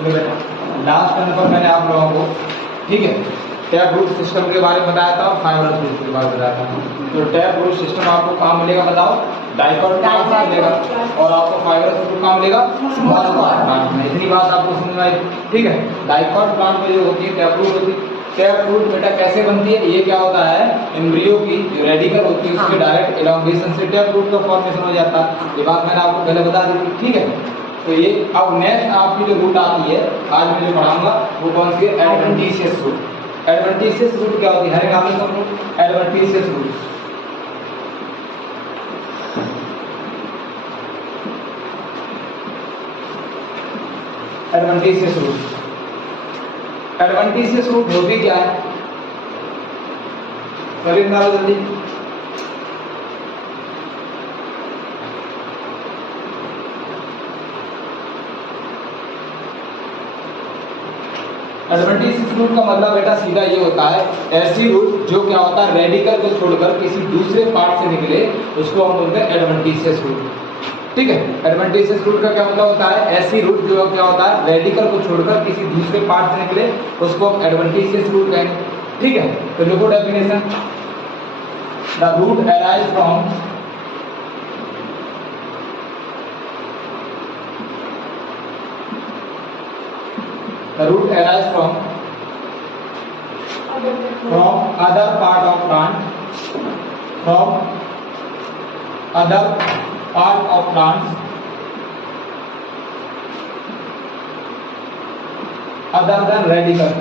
चलो बेटा, last turn पर मैंने आप लोगों को, ठीक है, टैप रूट सिस्टम के बारे में बताया था और फाइबरस रूट के बारे में बताया था। तो टैप रूट सिस्टम आपको कहाँ मिलेगा बताओ? डाइकॉट प्लांट में मिलेगा, और आपको फाइबरस रूट कहाँ मिलेगा? मोनोकॉट प्लांट में। इतनी बात आपको समझ में आई, ठीक है। डाइकॉट प्लांट में जो होती है टैप रूट होती है। टैप रूट बेटा कैसे बनती है? ये क्या होता है, एम्ब्रियो की जो रेडिकल होती है उसके डायरेक्ट एलोंगेशन से टैप रूट का फॉर्मेशन हो जाता है। ये बात मैंने आपको पहले बता दी थी, ठीक है। तो ये अब नेक्स्ट आपकी जो रूट आती है, आज मैं जो पढ़ाऊंगा वो कौन सी है? Adventitious root. एडवेंटिशियस रूट क्या होती है? हर एक आदमी को adventitious root. Adventitious root, adventitious root होती क्या है? पहले बता दो जल्दी। एडवेंटिशियस रूट का मतलब बेटा सीधा ये होता है, ऐसी रूट जो क्या होता है, रेडिकल को छोड़कर किसी दूसरे पार्ट से निकले, उसको हम बोलते हैं एडवेंटिशियस रूट, ठीक है। एडवेंटिशियस रूट का क्या मतलब होता है? ऐसी रूट जो क्या होता है, रेडिकल को छोड़कर किसी दूसरे पार्ट से निकले, उसको हम एडवेंटिशियस रूट कहेंगे, ठीक है। तो लिखो definition, the root arise from the root arise from other part of plant, from other part of plants other than radical,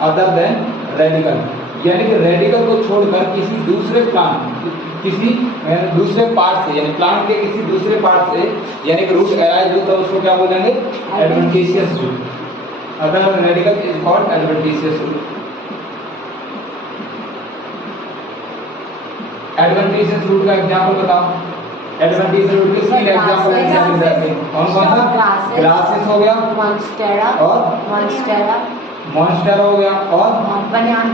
other than radical, यानी कि रेडिकल को छोड़कर किसी दूसरे प्लांट, किसी दूसरे पार्ट से, यानी प्लांट के किसी दूसरे पार्ट से, यानी कि रूट अराइज होता है, उसको क्या बोलेंगे? Adventitious root. Other than radical is called adventitious root. Adventitious root का एग्जांपल बताओ। एडवेंटिशियस रूट के तीन एग्जांपल हैं, कौन कौन सा? ग्रासेस हो गया, मॉन्स्टेरा और मॉन्स्टेरा हो गया, और बनियान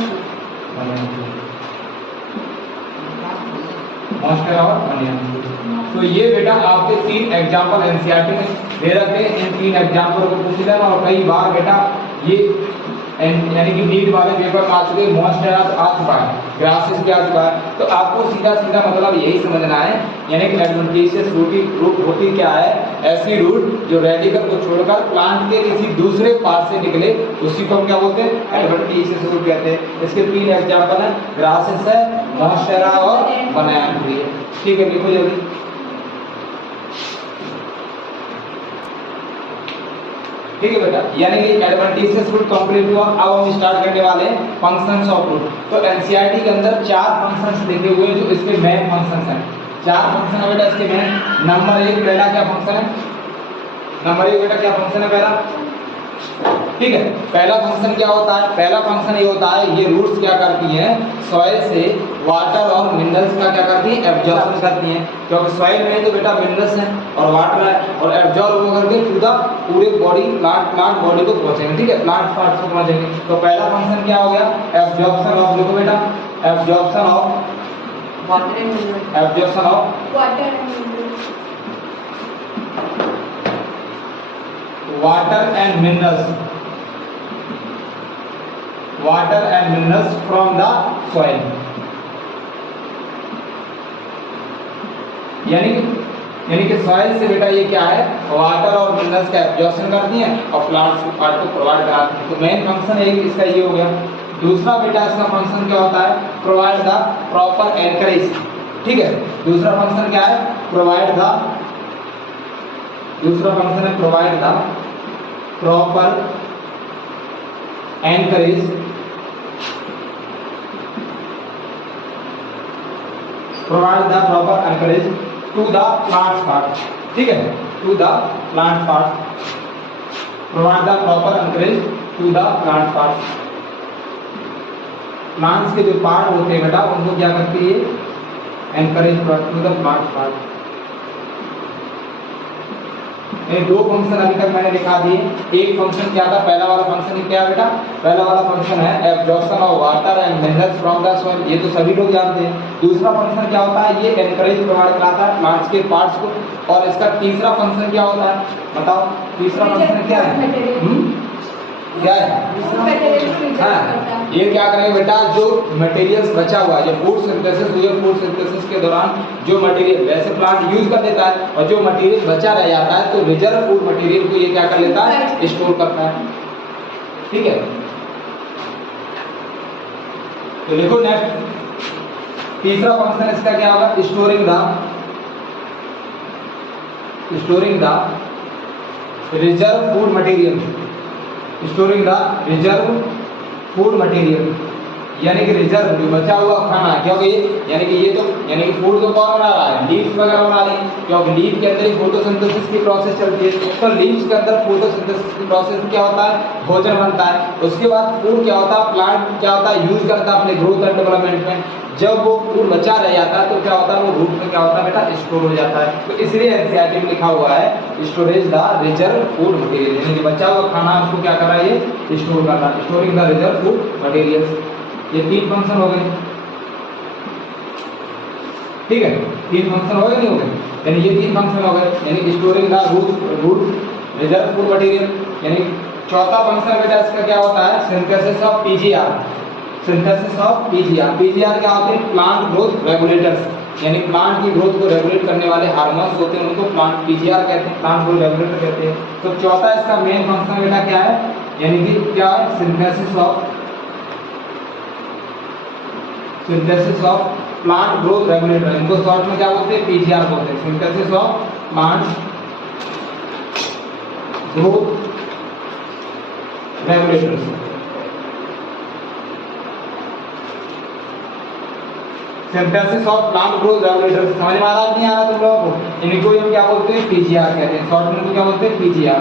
मॉन्स्टेरा और बनियान। तो ये बेटा आपके तीन एग्जांपल एनसीईआरटी में दे रखे हैं। इन तीन एग्जांपल को पूछ लेना, और कई बार बेटा ये यानी कि नीट वाले पेपर में आ चुके, मॉन्स्टेरा आ चुका है, ग्रासेस भी आ चुका है। तो आपको सीधा सीधा मतलब यही समझना है, यानी कि एडवेंटिशियस रूट होती क्या है? ऐसी रूट जो रेडिकल को छोड़कर प्लांट के किसी दूसरे पार्ट से निकले, उसी को हम क्या बोलते हैं? एडवेंटिशियस रूट कहते हैं। इसके तीन एग्जांपल हैं, ग्रासेस है, मॉन्स्टेरा और बनियान ट्री है, ठीक है। लिखो जल्दी। ठीक है बेटा, यानी कि एडवेंटिशियस रूट कंप्लीट हुआ। अब हम स्टार्ट करने वाले हैं फंक्शंस ऑफ रूट। तो एनसीईआरटी के अंदर 4 फंक्शंस लिखे हुए हैं जो इसके मेन फंक्शंस हैं। 4 फंक्शन है बेटा इसके मेन। नंबर 1 पहला क्या फंक्शन है? नंबर 1 बेटा क्या फंक्शन है पहला? ठीक है, पहला फंक्शन क्या होता है? पहला फंक्शन ये होता है, ये रूट्स क्या करती हैं? सॉइल से वाटर और मिनरल्स का क्या करती हैं? एब्जॉर्प्शन करती हैं, क्योंकि सॉइल में तो बेटा मिनरल्स हैं और वाटर है, और एब्जॉर्ब होकर के पूरे बॉडी प्लांट बॉडी को पहुंचेंगे, ठीक है, प्लांट पार्ट को पहुंचेंगे। तो पहला फंक्शन क्या हो गया? एब्जॉर्प्शन ऑफ, देखो बेटा, absorption of water and minerals, absorption of water and minerals, water and minerals, water and minerals from the soil, यानी कि सॉइल से बेटा ये क्या है? वाटर और मिनरल्स का एब्जॉर्प्शन करती हैं और प्लांट्स को पार्ट को प्रोवाइड कराती हैं। तो मेन फंक्शन है इसका ये हो गया। दूसरा बेटा इसका फंक्शन क्या होता है? प्रोवाइड द प्रॉपर एनकरेज, ठीक है। दूसरा फंक्शन क्या है? प्रोवाइड द, दूसरा फंक्शन है provide the proper encourage, provide the proper encourage to the plant part, ठीक है, to the plant part, provide the proper encourage to the plant part। Plants के जो पार्ट होते हैं बेटा उनको क्या करती है? Encourage to the plant part. ये दो फंक्शन अभी तक मैंने दिखा दिए। एक फंक्शन क्या था, पहला वाला फंक्शन क्या है बेटा, पहला वाला फंक्शन है absorption of water and minerals from the soil, ये तो सभी लोग जानते हैं। दूसरा फंक्शन क्या होता है, ये एनकरेज प्रोवाइड कराता है प्लांट्स के पार्ट्स को। और इसका तीसरा फंक्शन क्या होता है, बताओ तीसरा फंक्शन क्या है, क्या है? हाँ, ये क्या करेंगे बेटा, जो मटेरियल्स बचा हुआ है, जो फूड सिंथेसिस हुई है, फूड सिंथेसिस के दौरान जो मटेरियल वैसे प्लांट यूज कर देता है और जो मटेरियल बचा रह जाता है तो रिजर्व फूड मटेरियल को ये क्या कर लेता है, स्टोर करता है। ठीक है, तो देखो नेक्स्ट तीसरा फंक्शन इसका क्या होगा, storing the reserve food material, storing the reserve food material, यानी कि रिजर्व जो बचा हुआ खाना, क्योंकि यानी कि ये तो यानी कि फूड तो कौन बना रहा है, लीव्स वगैरह बना रहे हैं, क्योंकि लीफ के अंदर ही फोटोसिंथेसिस की प्रोसेस चलती है। तो लीव्स के अंदर फोटोसिंथेसिस की प्रोसेस क्या होता है, भोजन बनता है। उसके बाद फूड क्या होता है, प्लांट क्या होता है, यूज करता है अपने ग्रोथ एंड डेवलपमेंट में। जब वो फूड बचा रह जाता है तो क्या होता है, वो रूट में क्या होता है बेटा, स्टोर हो जाता है। तो इसलिए एनसीईआरटी में लिखा हुआ है storage the reserve food material, यानी कि बचा हुआ खाना उसको क्या कर रहा है, ये स्टोर कर रहा है, storing the reserve food materials. ये तीन फंक्शन हो गए, ठीक है, तीन फंक्शन हो गए, नहीं हो गए, यानी ये तीन फंक्शन हो गए, यानी storing the root reserve food material. यानी चौथा फंक्शन बेटा इसका क्या होता है, synthesis of PGR, synthesis of PGR. PGR क्या होते हैं, प्लांट ग्रोथ रेगुलेटर्स, यानी प्लांट की ग्रोथ को रेगुलेट करने वाले हार्मोन्स होते हैं, उनको प्लांट पीजीआर कहते हैं, प्लांट ग्रोथ रेगुलेटर कहते हैं। तो चौथा इसका मेन फंक्शन बेटा क्या है, यानी कि क्या है, synthesis of plant growth regulator, इनको शॉर्ट में क्या बोलते हैं, पीजीआर बोलते हैं, synthesis of plant growth regulators. Synthesis of plant growth regulators, समझ में आ रहा नहीं आ रहा तुम लोगों को, इनको हम क्या बोलते हैं, पीजीआर कहते हैं, शॉर्ट में इनको क्या बोलते हैं, पीजीआर।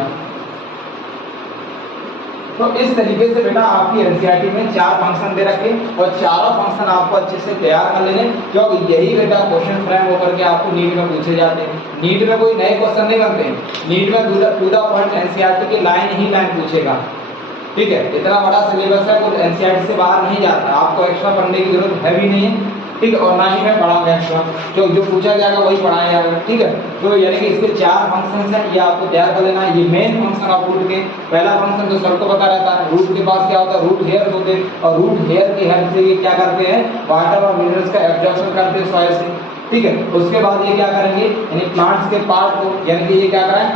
तो इस तरीके से बेटा आपकी एनसीईआरटी में चार फंक्शन दे रखे और चारों फंक्शन आपको अच्छे से तैयार कर लेने, क्योंकि यही बेटा क्वेश्चन फ्रेम होकर के आपको नीट में पूछे जाते हैं। नीट में कोई नए क्वेश्चन नहीं बनते हैं, नीट में टू द पॉइंट एनसीईआरटी की लाइन ही लाइन पूछेगा। ठीक है, इतना बड़ा सिलेबस है, कोई एनसीईआरटी से बाहर नहीं जाता, आपको एक्स्ट्रा पढ़ने की जरूरत है भी नहीं है। ठीक है, और ना ही मैं पढ़ाऊंगा एक्स्ट्रा, जो पूछा जाएगा वही पढ़ाया जाएगा। ठीक है, तो यानी कि इसके चार फंक्शंस हैं, ये आपको तैयार कर लेना है। ये मेन फंक्शन ऑफ रूट के, पहला फंक्शन तो सबको पता रहता है, रूट के पास क्या होता है, रूट हेयर होते हैं, और रूट हेयर की हेल्प से ये क्या करते हैं, वाटर और मिनरल्स का एब्जॉर्प्शन करते हैं सॉइल से। ठीक है, उसके बाद ये क्या करेंगे, यानी प्लांट्स के पार्ट को, यानी कि ये क्या कराएं,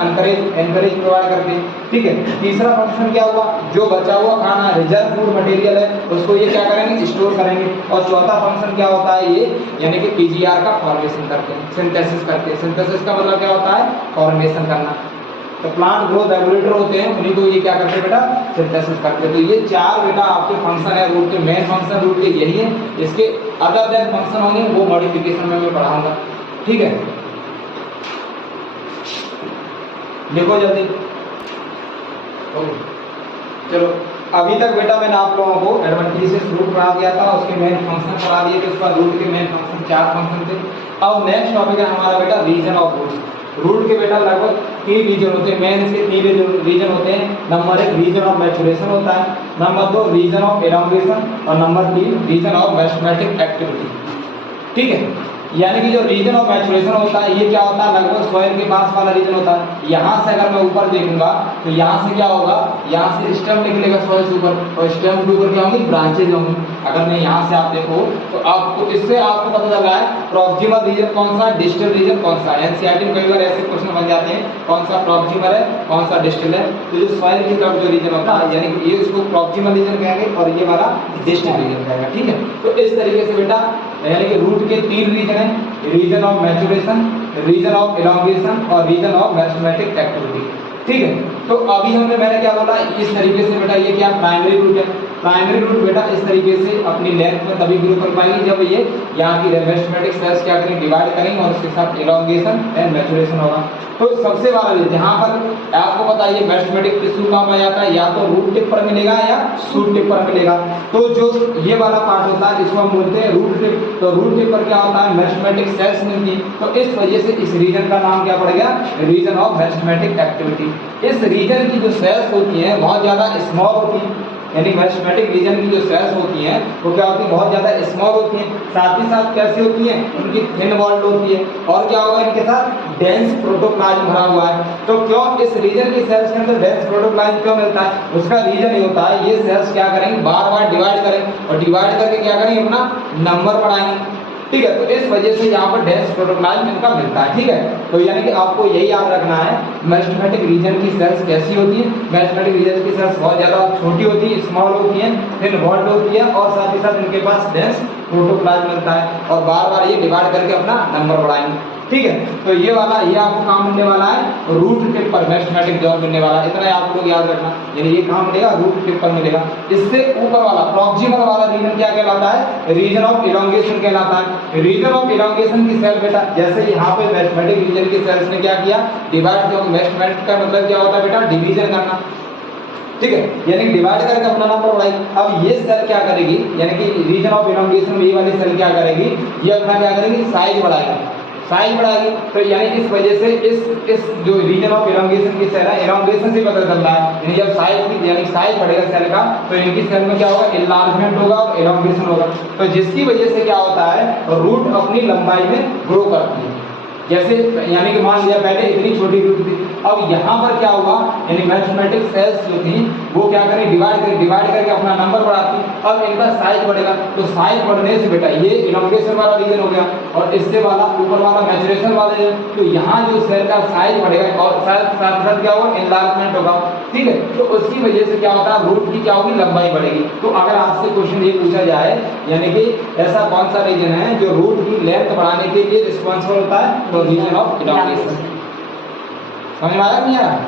एनकरेज प्रोवाइड करते हैं। ठीक है, तीसरा फंक्शन क्या हुआ, जो बचा हुआ खाना रिजर्व फूड मटेरियल है उसको ये क्या करेंगे, स्टोर करेंगे। और चौथा फंक्शन क्या होता है, ये यानी कि पीजीआर का फॉर्मेशन करते हैं, सिंथेसिस करते हैं। सिंथेसिस का मतलब क्या होता है, फॉर्मेशन करना। तो प्लांट ग्रोथ रेगुलेटर होते हैं, उन्हीं को ये क्या करते हैं बेटा, सिंथेसिस करते हैं। तो ये चार बेटा आपके फंक्शन है रूट के, मेन फंक्शन रूट के यही है, इसके अदर देन फंक्शन होंगे वो मॉडिफिकेशन में मैं पढ़ाऊंगा। ठीक है, देखो जल्दी, चलो अभी तक बेटा मैंने आप लोगों को एडवांटेजेस रूट पढ़ा दिया था, उसके मेन फंक्शन पढ़ा दिए थे, उसका रूट के मेन फंक्शन चार फंक्शन थे। अब नेक्स्ट टॉपिक है हमारा बेटा रीजन ऑफ रूट्स। रूट के बेटा लगभग 3 रीजन होते हैं, मेन इसके 3 रीजन होते हैं। नंबर 1 रीजन ऑफ मैचुरेशन होता है, नंबर 2 रीजन ऑफ एलोंगेशन और number 3 region of mathematic activity. ठीक है, यानी कि जो रीजन ऑफ मैचुरेशन होता है ये क्या होता है, लगभग सॉइल के पास वाला रीजन होता है। यहाँ से अगर मैं ऊपर देखूंगा तो यहाँ से क्या होगा, यहाँ से स्टेम निकलेगा सॉइल से ऊपर, और स्टेम के ऊपर क्या होंगी, ब्रांचेज होंगी। अगर मैं यहाँ से आप देखो तो आपको इससे आपको पता चल रहा है प्रॉक्सिमल रीजन कौन सा, डिस्टल रीजन कौन सा। एनसीईआरटी में कई बार ऐसे क्वेश्चन बन जाते हैं, कौन सा प्रॉक्सिमल है कौन सा डिस्टल है। तो जो सॉइल की तरफ जो रीजन होता है, यानी कि ये उसको प्रॉक्सिमल रीजन कहेंगे और ये वाला डिस्टल रीजन कहेगा। ठीक है, तो इस तरीके से बेटा यानी कि रूट के 3 रीजन है, region of maturation, region of elongation और रीजन ऑफ मैथमेटिक एक्टिविटी। ठीक है। तो अभी मैंने क्या बोला, इस तरीके से बेटा ये क्या प्राइमरी रूट है। प्राइमरी रूट बेटा इस तरीके से अपनी लेंथ में तभी ग्रो कर पाएंगे जब ये यहाँ की मेरिस्टेमेटिक सेल्स क्या करेंगे, डिवाइड करेंगे और उसके साथ इलॉन्गेशन एंड मैचुरेशन होगा। तो सबसे बड़ा जहाँ पर आपको पता है ये मेरिस्टेमेटिक टिश्यू कहाँ पाया जाता है, या तो रूट टिप पर मिलेगा या शूट टिप पर मिलेगा। तो जो ये वाला पार्ट होता है इसको हम बोलते हैं रूट टिप। तो रूट टिप पर क्या होता है, मेरिस्टेमेटिक सेल्स मिलती है। तो इस वजह से इस रीजन का नाम क्या पड़ेगा, रीजन ऑफ मेरिस्टेमेटिक एक्टिविटी। इस रीजन की जो सेल्स होती हैं बहुत ज्यादा स्मॉल होती है, यानी मेरिस्टेमेटिक रीजन की जो सेल्स होती हैं वो क्या होती है, बहुत ज्यादा स्मॉल होती हैं। साथ ही साथ कैसी होती हैं, उनकी थिन वॉल्ड होती है। और क्या होगा, इनके साथ डेंस प्रोटोप्लाज्म भरा हुआ है। तो क्यों इस रीजन की सेल्स के अंदर डेंस प्रोटोप्लाज्म क्यों मिलता है, उसका रीजन ये होता है, ये सेल्स क्या करेंगे, बार बार डिवाइड करेंगे और डिवाइड करके क्या करेंगे, अपना नंबर बढ़ाएंगे। ठीक है। तो इस वजह से यहाँ पर डेंस प्रोटोप्लाज्म इनका मिलता है। ठीक है। तो यानी कि आपको यही याद रखना है मेरिस्टेमेटिक रीजन की सेल्स कैसी होती है। मेरिस्टेमेटिक रीजन की सेल्स बहुत ज्यादा छोटी होती है, स्मॉल होती है, थिन वॉल्ड होती है और साथ ही साथ इनके पास डेंस प्रोटोप्लाज्म मिलता है और बार बार ये डिवाइड करके अपना नंबर बढ़ाएंगे। ठीक है। तो ये वाला ये आपको काम मिलने वाला है रूट टिप पर, मेरिस्टेमेटिक जॉब मिलने वाला है। इतना आप लोग याद रखना, यानी ये काम मिलेगा रूट टिप पर मिलेगा। इससे ऊपर वाला प्रॉक्सिमल वाला रीजन क्या कहलाता है, रीजन ऑफ इलॉन्गेशन कहलाता है। रीजन ऑफ इलॉन्गेशन की सेल बेटा, जैसे यहाँ पे मेरिस्टेमेटिक रीजन की सेल्स ने क्या किया, डिवाइड किया। मेरिस्टेमेटिक का मतलब क्या होता है बेटा, डिवीजन करना। ठीक है, यानी डिवाइड करके अपना नंबर बढ़ाएगी। अब ये सेल क्या करेगी, यानी कि रीजन ऑफ इलॉन्गेशन में ये वाली सेल क्या करेगी, ये अपना क्या करेगी, साइज बढ़ाएगी। साइज बढ़ाएगी। तो यानी इस वजह से इस जो रीजन ऑफ इलॉन्गेशन की सेल है, इलॉन्गेशन से पता चल रहा है, यानी जब साइज यानी साइज बढ़ेगा सेल का तो इनकी सेल में क्या होगा, इनलार्जमेंट होगा और इलॉन्गेशन होगा। तो जिसकी वजह से क्या होता है, रूट अपनी लंबाई में ग्रो करती है। जैसे यानी कि मान लिया पहले इतनी छोटी रूट थी, अब यहाँ पर क्या हुआ, यानी मेरिस्टेमेटिक सेल्स जो थी वो क्या करें, डिवाइड करके अपना नंबर बढ़ाती। अब इनका साइज बढ़ेगा, तो साइज बढ़ने से बेटा ये इलॉन्गेशन वाला रीजन हो गया और इससे वाला ऊपर वाला मैचुरेशन वाला रीजन। तो यहाँ जो सेल का साइज बढ़ेगा और साथ साथ क्या होगा, एनलार्जमेंट होगा। ठीक है। तो उसकी वजह से क्या होता है, रूट की क्या होगी, लंबाई बढ़ेगी। तो अगर आपसे क्वेश्चन ये पूछा जाए, यानी कि ऐसा कौन सा रीजन है जो रूट की लेंथ बढ़ाने के लिए रिस्पॉन्सिबल होता है, तो रीजन ऑफ इलॉन्गेशन। समझ में आया नहीं आया,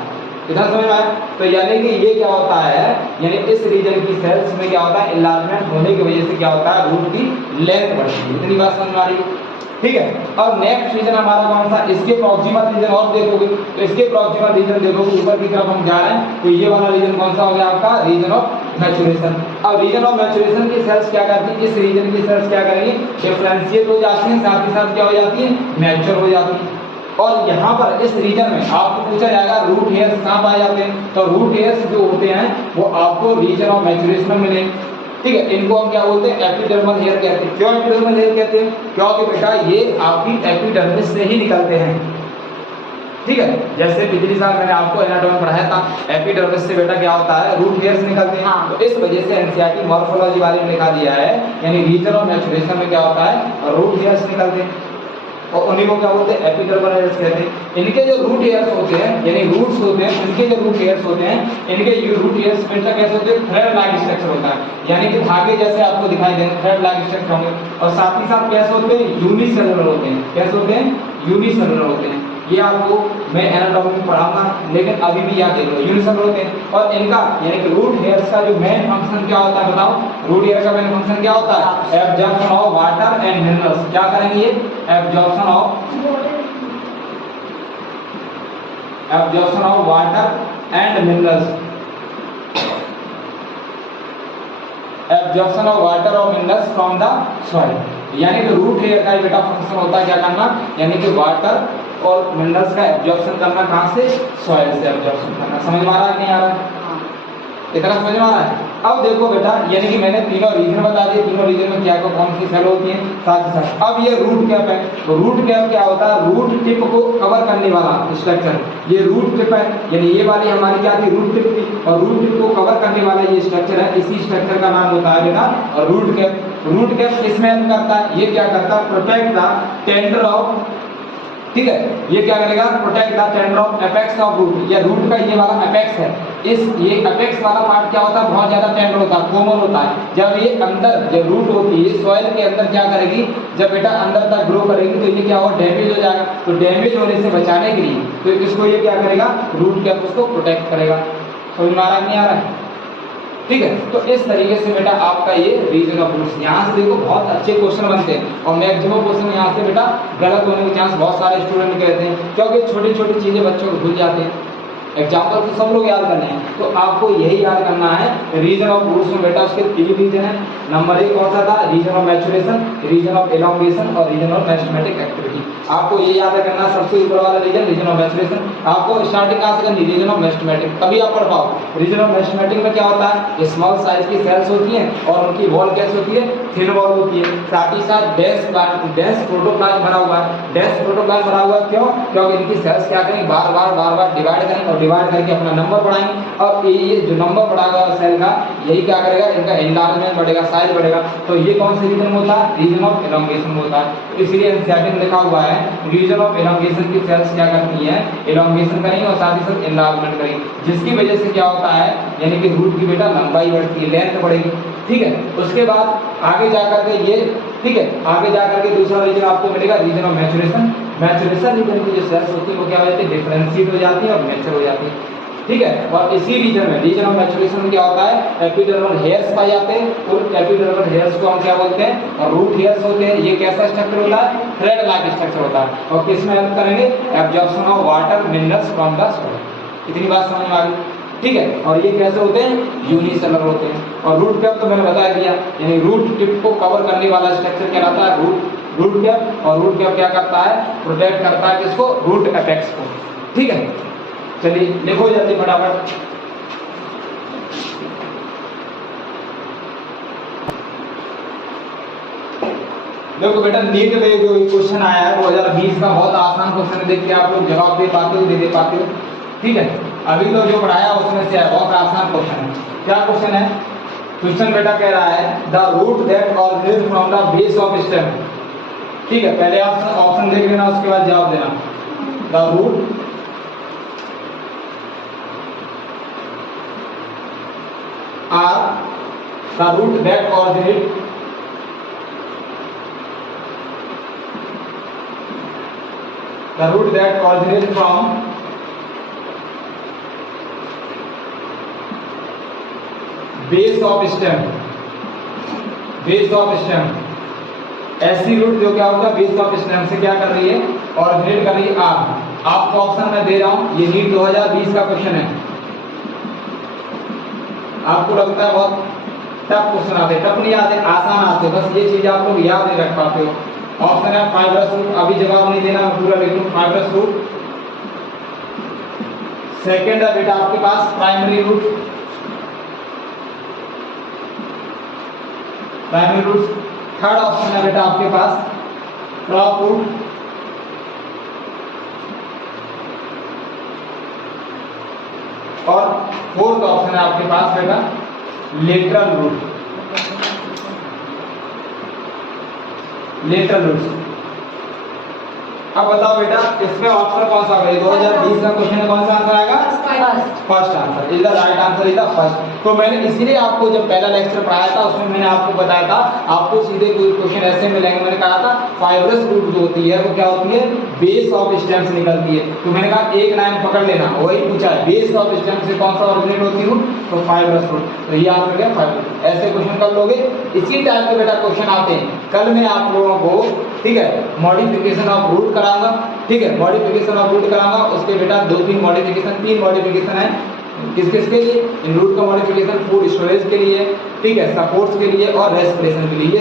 इधर समझ में आया। तो यानी कि ये क्या होता है, यानी इस रीजन की सेल्स में क्या होता है, एनलार्जमेंट होने की वजह से क्या होता है, रूट की लेंथ बढ़ती है। इतनी बात समझ में आ रही है। ठीक है। अब नेक्स्ट रीजन हमारा कौन सा, इसके प्रॉक्सिमल रीजन और देखोगे तो इसके प्रॉक्सिमल रीजन देखोगे, ऊपर की तरफ हम जा रहे हैं, तो ये वाला रीजन कौन सा हो गया आपका, रीजन ऑफ मैचुरेशन। अब रीजन ऑफ मैचुरेशन की सेल्स क्या करती है, इस रीजन की सेल्स क्या करेंगी, डिफरेंशिएट हो जाती हैं, साथ ही साथ क्या हो जाती है, मैच्योर हो जाती है। और यहाँ पर इस रीजन में आपको पूछा जाएगा रूट हेयर्स कहाँ पाए जाते हैं, तो रूट हेयर्स जो होते हैं वो आपको रीजन ऑफ मैचुरेशन में मिलेंगे। ठीक है। इनको हम क्या बोलते हैं, एपिडर्मल हेयर कहते हैं। क्यों एपिडर्मल हेयर कहते हैं, क्योंकि बेटा ये आपकी एपिडर्मिस से ही निकलते हैं। ठीक है। जैसे पिछली साल मैंने आपको एनाटॉमी पढ़ाया था, एपिडर्मिस से बेटा क्या होता है, रूट हेयर्स निकलते हैं। हाँ। तो इस वजह से एनसीईआरटी मॉर्फोलॉजी वाले ने लिखा दिया है, यानी रीजन ऑफ मैचुरेशन में क्या होता है, रूट हेयर्स निकलते हैं और उन्हीं को क्या बोलते हैं, एपिडर्मल हेयर्स कहते हैं। इनके जो रूट हेयर्स होते हैं, यानी रूट्स होते हैं, इनके जो रूट हेयर्स होते हैं, इनके रूट हेयर्स हमेशा कैसे होते हैं, थ्रेड लाइक स्ट्रक्चर होता है, यानी कि धागे जैसे आपको दिखाई देंगे, थ्रेड लाइक स्ट्रक्चर होंगे। और साथ ही साथ कैसे होते हैं, यूनिसेलुलर होते हैं। कैसे होते हैं, यूनिसेलुलर होते हैं। ये आपको मैं एनाटॉमी में पढ़ाऊंगा, लेकिन अभी भी याद रखो यूनिसेलुलर होते हैं। और इनका यानी कि रूट हेयर्स का जो मेन फंक्शन क्या होता है, बताओ, रूट हेयर का मेन फंक्शन क्या होता है, absorption of water and minerals. क्या करेंगे ये, absorption of water and minerals, absorption of water और मिनरल्स फ्रॉम द सॉइल। यानी कि रूट हेयर का बेटा फंक्शन होता है क्या करना, यानी कि वाटर और मिनरल्स का एब्जॉर्प्शन करना, कहां से, सॉइल से एब्जॉर्प्शन करना। समझ में आ रहा है, नहीं आ रहा है, इतना समझ में आ रहा है। अब देखो बेटा, यानी कि मैंने तीनों रीजन बता दिए, तीनों रीजन में क्या कौन सी सेल होती है, साथ ही साथ अब ये रूट कैप है। तो रूट कैप क्या होता है, रूट टिप को कवर करने वाला स्ट्रक्चर। ये रूट टिप है, यानी ये वाली हमारी क्या थी, रूट टिप थी, और रूट टिप को कवर करने वाला ये स्ट्रक्चर है। इसी स्ट्रक्चर का नाम होता है बेटा रूट कैप। रूट कैप किसमें हेल्प करता है, ये क्या करता है, प्रोटेक्ट द टेंडर ऑफ, ठीक है, ये क्या करेगा, protect the tender of apex of root. ये रूट का ये वाला एपेक्स है, ये अपेक्स वाला पार्ट क्या होता है, बहुत ज्यादा टेंडर होता है, कोमल होता है। जब ये अंदर जब रूट होती है सॉइल के अंदर क्या करेगी, जब बेटा अंदर तक ग्रो करेगी तो ये क्या होगा, डैमेज हो जाएगा। तो डैमेज होने से बचाने के लिए तो इसको ये क्या करेगा, रूट कैप उसको प्रोटेक्ट करेगा। समझ में आ रहा है नहीं आ रहा है? ठीक है, तो इस तरीके से बेटा आपका ये रीजन ऑफ रूट्स, यहाँ से देखो बहुत अच्छे क्वेश्चन बनते हैं और मैक्सिमम क्वेश्चन यहाँ से बेटा गलत होने के चांस बहुत सारे स्टूडेंट कहते हैं, क्योंकि छोटी छोटी चीजें बच्चों को भूल जाते हैं। एग्जाम्पल तो सब लोग याद करने हैं, तो आपको यही याद करना है। रीजन ऑफ रूट्स में बेटा उसके 3 रीजन है। नंबर 1 कौन सा था, region of maturation, region of elongation और रीजन ऑफ मेरिस्टेमेटिक एक्टिविटी। आपको ये याद करना सबसे ऊपर वाला रीजन ऑफ मैचुरेशन। आपको स्टार्टिंग कहाँ से करनी, रीजन ऑफ मेरिस्टेमेटिक, तभी आप पढ़ पाओ। रीजन ऑफ मेरिस्टेमेटिक में क्या होता है, स्मॉल साइज की सेल्स होती हैं और उनकी वॉल कैसे होती है, थिन वॉल होती है। साथ ही साथ डेंस प्रोटोप्लाज्म भरा हुआ है। डेंस प्रोटोप्लाज्म भरा हुआ है क्यों, क्योंकि इनकी सेल्स क्या करेंगे, बार बार डिवाइड करेंगे और डिवाइड करके अपना नंबर बढ़ाएंगे और ये जो नंबर बढ़ाएगा सेल का, यही क्या करेगा, इनका एनलार्जमेंट बढ़ेगा, साइज बढ़ेगा। तो ये कौन से रीजन में होता है, रीजन ऑफ एलोंगेशन में होता है। इसलिए एनसीईआरटी में लिखा हुआ है रीजन ऑफ एलोंगेशन की सेल्स क्या करती है, एलोंगेशन करेंगे और साथ ही साथ एनलार्जमेंट करेंगे, जिसकी वजह से क्या होता है, यानी कि रूट की बेटा लंबाई बढ़ती है, लेंथ बढ़ेगी। ठीक है, उसके बाद आगे जाकर के ये, ठीक है, आगे जाकर के दूसरा रीजन आपको मिलेगा region of maturation. Maturation region की जो सेल्स होती है वो क्या हो जाती है, डिफरेंशिएट हो जाती है और मैच्योर हो जाती है। ठीक है, और इसी रीजन में रीजन ऑफ मैचुरेशन में क्या होता है, एपिडर्मल हेयर्स पाए जाते हैं। और एपिडर्मल हेयर्स को हम क्या बोलते हैं, और रूट हेयर्स होते हैं। ये कैसा स्ट्रक्चर होता है, थ्रेड लाइक स्ट्रक्चर होता है और किसमें हेल्प करेंगे, absorption of water minerals from the soil. इतनी बात समझ में आ गई? ठीक है, और ये कैसे होते हैं, यूनिसेलुलर होते हैं। और रूट कैप तो मैंने बता दिया, यानी रूट टिप को कवर करने वाला स्ट्रक्चर क्या रहता है, रूट कैप। और रूट कैप क्या करता है, प्रोटेक्ट करता है किसको, रूट एपेक्स को। ठीक है, चलिए लिखो जल्दी फटाफट। देखो बेटा नीट में जो क्वेश्चन आया है 2020 का, बहुत आसान क्वेश्चन है, देख के आप लोग जवाब दे पाते हो, दे पाते हो। ठीक है, अभी तो जो पढ़ाया उसमें से है, बहुत आसान क्वेश्चन है। क्या क्वेश्चन है, क्वेश्चन बेटा कह रहा है the root that originate from the base of stem. ठीक है, पहले आप ऑप्शन देख लेना, उसके बाद जवाब देना। The root are the root that originate from base of stem। ऐसी रूट जो क्या होता है, बेस ऑफ स्टेम से क्या कर रही है, ऑरिजिनेट कर रही है। आपको ऑप्शन मैं दे रहा हूं, ये नीट 2020 का क्वेश्चन है। आपको लगता है बहुत टफ क्वेश्चन आते, टफ नहीं आते, आसान आते, बस ये चीज आप लोग याद नहीं रख पाते हो। ऑप्शन है फाइब्रस रूट, अभी जवाब नहीं देना, मैं पूरा लिख दूं, फाइब्रस रूट। सेकंड है बेटा आपके पास प्राइमरी रूट, थर्ड ऑप्शन है बेटा आपके पास क्रॉप रूट, और फोर्थ ऑप्शन है आपके पास बेटा लेटरल रूट। अब बताओ बेटा इसमें ऑप्शन कौन सा होगा, 2020 का क्वेश्चन है, कौन सा आंसर आएगा, first answer is the right answer, is the first. तो मैंने इसीलिए आपको जब पहला लेक्चर पढ़ाया था उसमें मैंने आपको बताया था, आपको सीधे कोई क्वेश्चन ऐसे मिलेंगे, मैंने कहा था फाइब्रस रूट जो होती है वो क्या होती है, बेस ऑफ स्टेम से निकलती है। तो मैंने कहा एक लाइन पकड़ लेना, वही पूछा है बेस ऑफ स्टेम से कौन सा ऑरिजिनेट होती है रूट, तो फाइब्रस रूट। तो ये आंसर क्या, फाइब्रस। ऐसे क्वेश्चन कर लोगे, इसी टाइप के बेटा क्वेश्चन आते हैं। कल मैं आप लोगों को, ठीक है, मॉडिफिकेशन ऑफ रूट कराऊंगा। ठीक है, मॉडिफिकेशन ऑफ रूट कराऊंगा, उसके बेटा 3 मॉडिफिकेशन है। किस किस के लिए, इन रूट का मॉडिफिकेशन फूड स्टोरेज के लिए, ठीक है, सपोर्ट्स के लिए और रेस्पिरेशन के लिए।